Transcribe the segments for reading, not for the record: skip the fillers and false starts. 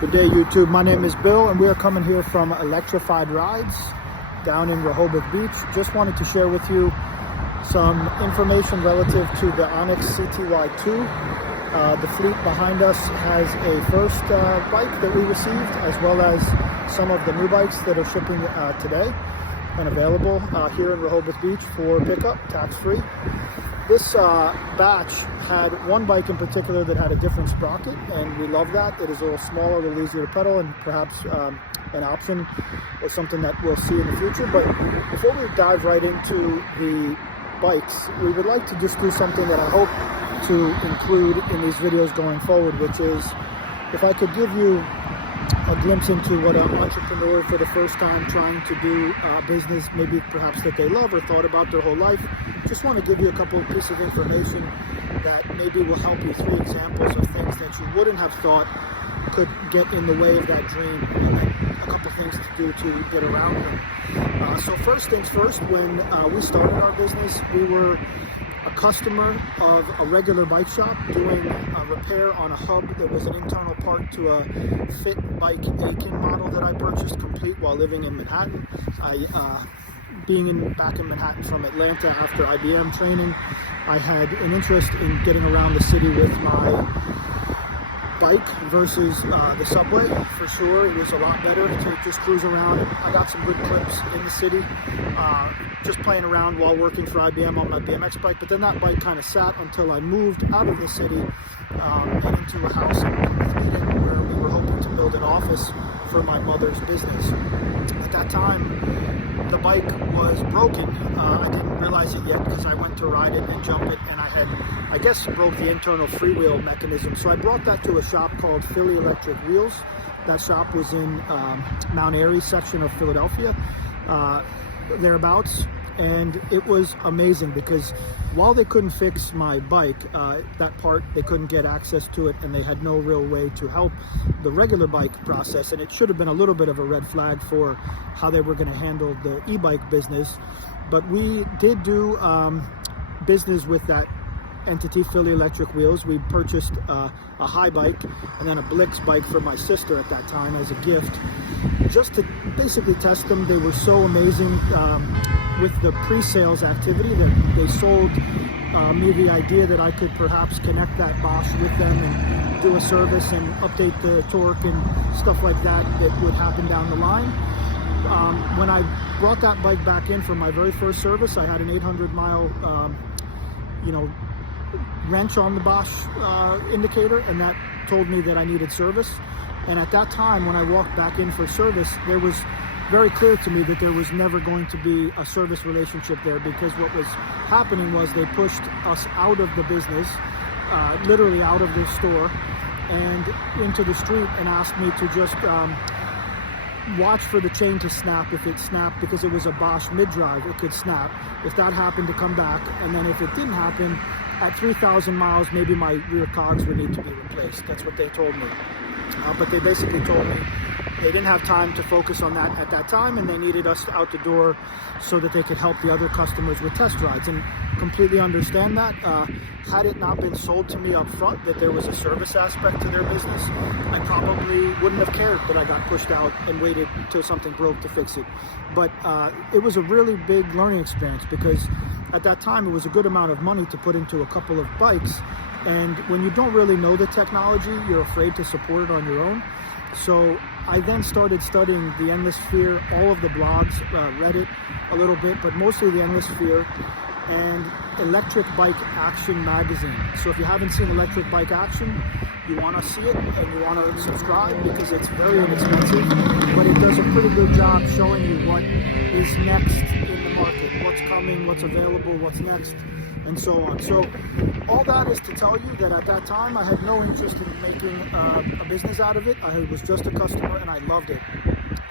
Good day, YouTube. My name is Bill, and we are coming here from Electrified Rides down in Rehoboth Beach. Just wanted to share with you some information relative to the ONYX CTY2. The fleet behind us has a first bike that we received, as well as some of the new bikes that are shipping today and available here in Rehoboth Beach for pickup, tax-free. This batch had one bike in particular that had a different sprocket, and we love that. It is a little smaller, a little easier to pedal, and perhaps an option or something that we'll see in the future. But before we dive right into the bikes, we would like to just do something that I hope to include in these videos going forward, which is if I could give you a glimpse into what an entrepreneur for the first time trying to do business, maybe perhaps that they love or thought about their whole life. Just want to give you a couple of pieces of information that maybe will help you. 3 examples of things that you wouldn't have thought could get in the way of that dream, and then a couple things to do to get around them. So first things first, when we started our business, we were a customer of a regular bike shop doing a repair on a hub that was an internal part to a Fit Bike Aiken model that I purchased complete while living in Manhattan. Being back in Manhattan from Atlanta after IBM training, I had an interest in getting around the city with my bike versus the subway. For sure, it was a lot better to just cruise around. I got some good clips in the city, just playing around while working for IBM on my BMX bike. But then that bike kind of sat until I moved out of the city and into a house in where we were hoping to build an office for my mother's business. At that time, the bike was broken. I didn't realize it yet because I went to ride it and jump it, and I guess, broke the internal freewheel mechanism. So I brought that to a shop called Philly Electric Wheels. That shop was in Mount Airy section of Philadelphia, thereabouts. And it was amazing because while they couldn't fix my bike, that part, they couldn't get access to it, and they had no real way to help the regular bike process. And it should have been a little bit of a red flag for how they were going to handle the e-bike business. But we did do business with that entity, Philly Electric Wheels. We purchased a high bike and then a Blix bike for my sister at that time as a gift, just to basically test them. They were so amazing with the pre-sales activity that they sold me the idea that I could perhaps connect that Bosch with them and do a service and update the torque and stuff like that would happen down the line. When I brought that bike back in for my very first service, I had an 800-mile wrench on the Bosch indicator, and that told me that I needed service. And at that time, when I walked back in for service, there was very clear to me that there was never going to be a service relationship there, because what was happening was they pushed us out of the business, literally out of the store and into the street, and asked me to just watch for the chain to snap. If it snapped, because it was a Bosch mid-drive, it could snap. If that happened, to come back. And then if it didn't happen, at 3,000 miles, maybe my rear cogs would need to be replaced. That's what they told me. But they basically told me they didn't have time to focus on that at that time, and they needed us out the door so that they could help the other customers with test rides. And completely understand that. Had it not been sold to me up front that there was a service aspect to their business, I probably wouldn't have cared that I got pushed out and waited until something broke to fix it. But it was a really big learning experience, because at that time it was a good amount of money to put into a couple of bikes. And when you don't really know the technology, you're afraid to support it on your own. So I then started studying the Endless Sphere, all of the blogs, Reddit a little bit, but mostly the Endless Sphere, and Electric Bike Action magazine. So if you haven't seen Electric Bike Action, you want to see it and you want to subscribe, because it's very inexpensive, but it does a pretty good job showing you what is next in the market, what's coming, what's available, what's next, and so on. So all that is to tell you that at that time I had no interest in making a business out of it. I was just a customer, and I loved it.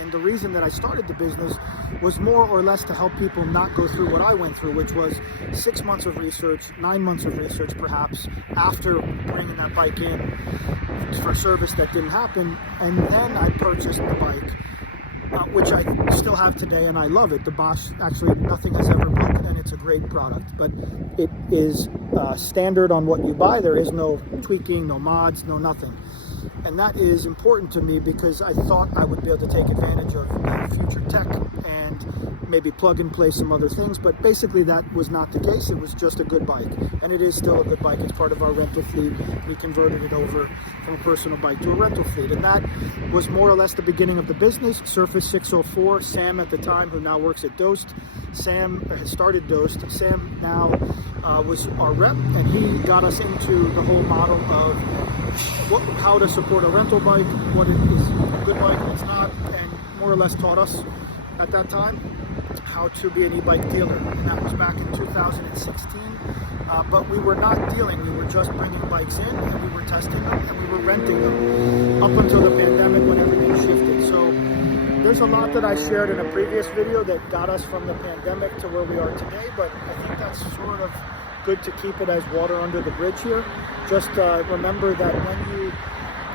And the reason that I started the business was more or less to help people not go through what I went through, which was 6 months of research, 9 months of research perhaps, after bringing that bike in for service that didn't happen. And then I purchased the bike, which I still have today, and I love it. The Bosch, actually nothing has ever broken, and it's It's a great product, but it is standard on what you buy. There is no tweaking, no mods, no nothing. And that is important to me because I thought I would be able to take advantage of future tech and maybe plug and play some other things, but basically that was not the case. It was just a good bike, and it is still a good bike. It's part of our rental fleet. We converted it over from a personal bike to a rental fleet, and that was more or less the beginning of the business. Surface 604, Sam at the time, who now works at Dost. Sam had started Dost. Sam now was our rep, and he got us into the whole model of how to support a rental bike, what it is a good bike, what's not, and more or less taught us at that time how to be an e-bike dealer. And that was back in 2016. But we were not dealing, we were just bringing bikes in, and we were testing them, and we were renting them up until the pandemic when everything shifted. So there's a lot that I shared in a previous video that got us from the pandemic to where we are today, but I think that's sort of good to keep it as water under the bridge here. Just remember that when you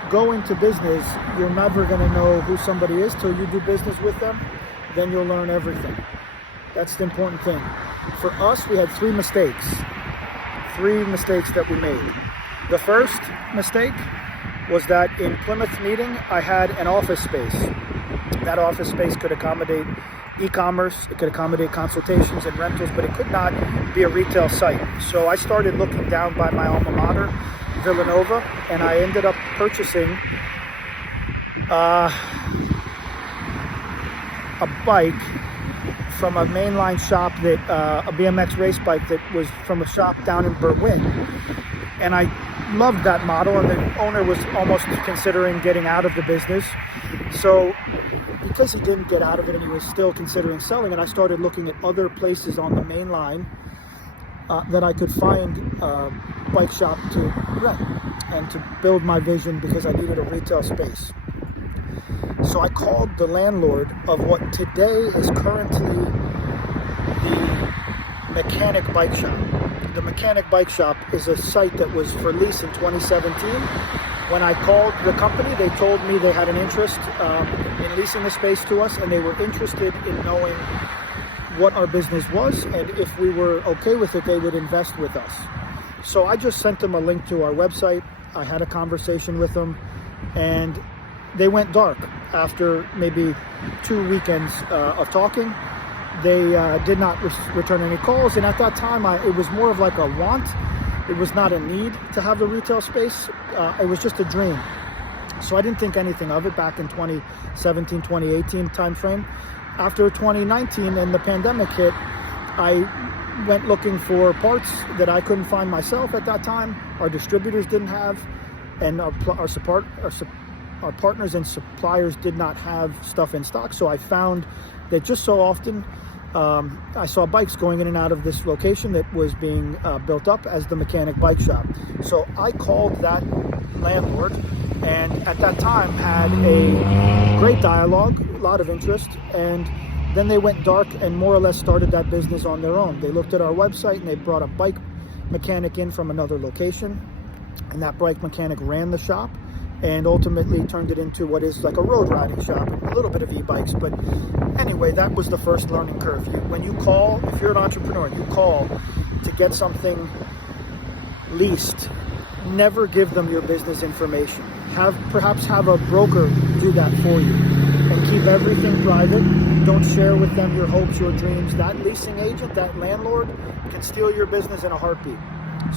go into business, you're never going to know who somebody is till you do business with them. Then you'll learn everything. That's the important thing. For us, we had three mistakes that we made. The first mistake was that in Plymouth meeting, I had an office space. That office space could accommodate e-commerce, it could accommodate consultations and rentals, but it could not be a retail site. So I started looking down by my alma mater, Villanova, and I ended up purchasing a bike from a mainline shop, that a BMX race bike that was from a shop down in Berwyn. And I loved that model, and the owner was almost considering getting out of the business. So because he didn't get out of it and he was still considering selling it, I started looking at other places on the main line that I could find a bike shop to rent and to build my vision, because I needed a retail space. So I called the landlord of what today is currently the Mechanic Bike Shop. The Mechanic Bike Shop is a site that was for lease in 2017. When I called the company, they told me they had an interest in leasing the space to us, and they were interested in knowing what our business was, and if we were okay with it, they would invest with us. So I just sent them a link to our website. I had a conversation with them, and they went dark after maybe 2 weekends of talking. They did not return any calls, and at that time, it was more of like a want. It was not a need to have the retail space. It was just a dream. So I didn't think anything of it back in 2017, 2018 timeframe. After 2019 and the pandemic hit, I went looking for parts that I couldn't find myself at that time. Our distributors didn't have, and our partners and suppliers did not have stuff in stock. So I found that just so often I saw bikes going in and out of this location that was being built up as the Mechanic Bike Shop. So I called that landlord, and at that time had a great dialogue, a lot of interest, and then they went dark and more or less started that business on their own. They looked at our website and they brought a bike mechanic in from another location, and that bike mechanic ran the shop and ultimately turned it into what is like a road riding shop, a little bit of e-bikes. But anyway, that was the first learning curve. When you call, if you're an entrepreneur and you call to get something leased, never give them your business information. Perhaps have a broker do that for you, and keep everything private. Don't share with them your hopes, your dreams. That leasing agent, that landlord, can steal your business in a heartbeat.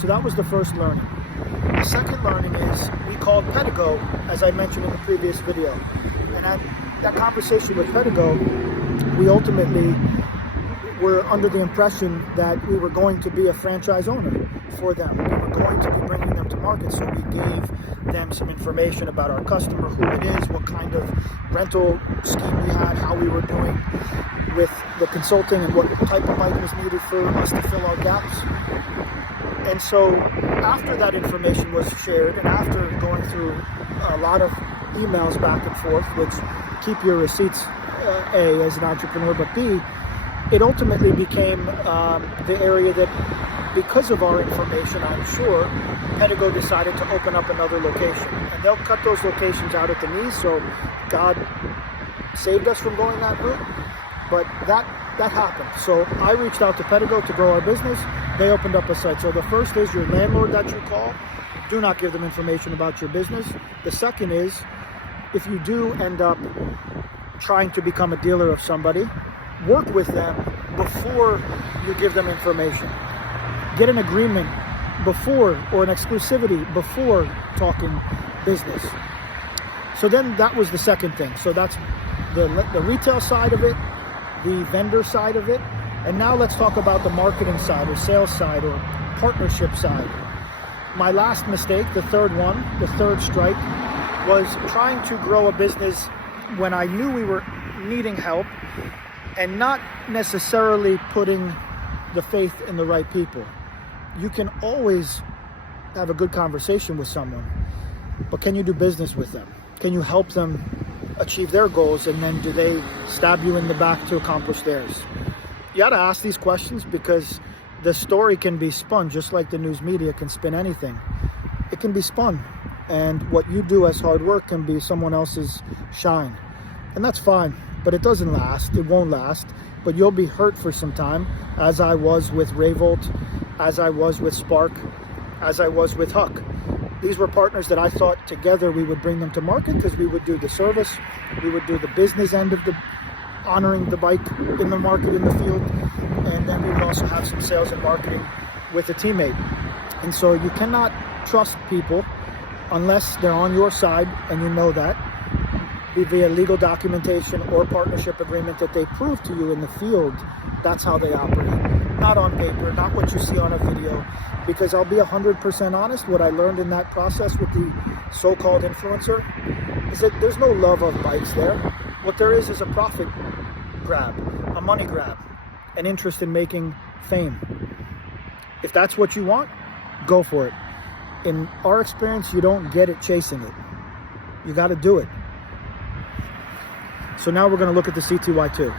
So that was the first learning. The second learning is we called Pedigo, as I mentioned in the previous video. And at that conversation with Pedigo, we ultimately were under the impression that we were going to be a franchise owner for them. We were going to be bringing them to market, so we gave them some information about our customer, who it is, what kind of rental scheme we had, how we were doing with the consulting, and what type of bike was needed for us to fill our gaps. And so after that information was shared, and after going through a lot of emails back and forth, which keep your receipts, A, as an entrepreneur, but B, it ultimately became the area that, because of our information, I'm sure, Pedigo decided to open up another location. And they'll cut those locations out at the knees, so God saved us from going that route. But that that happened. So I reached out to Pedigo to grow our business. They opened up a site. So the first is your landlord that you call, do not give them information about your business. The second is, if you do end up trying to become a dealer of somebody, work with them before you give them information. Get an agreement before, or an exclusivity before talking business. So then that was the second thing. So that's the retail side of it, the vendor side of it. And now let's talk about the marketing side or sales side or partnership side. My last mistake, the third one, the third strike, was trying to grow a business when I knew we were needing help and not necessarily putting the faith in the right people. You can always have a good conversation with someone, but can you do business with them? Can you help them achieve their goals, and then do they stab you in the back to accomplish theirs? You got to ask these questions, because the story can be spun just like the news media can spin anything. It can be spun, and what you do as hard work can be someone else's shine, and that's fine, but it doesn't last. It won't last, but you'll be hurt for some time, as I was with Rayvolt, as I was with Spark, as I was with Huck. These were partners that I thought together we would bring them to market, because we would do the service, we would do the business end of the honoring the bike in the market, in the field, and then we would also have some sales and marketing with a teammate. And so you cannot trust people unless they're on your side, and you know that, be via legal documentation or partnership agreement that they prove to you in the field. That's how they operate, not on paper, not what you see on a video. Because I'll be 100% honest, what I learned in that process with the so-called influencer is that there's no love of bikes there. What there is a profit grab, a money grab, an interest in making fame. If that's what you want, go for it. In our experience, you don't get it chasing it. You got to do it. So now we're going to look at the CTY2.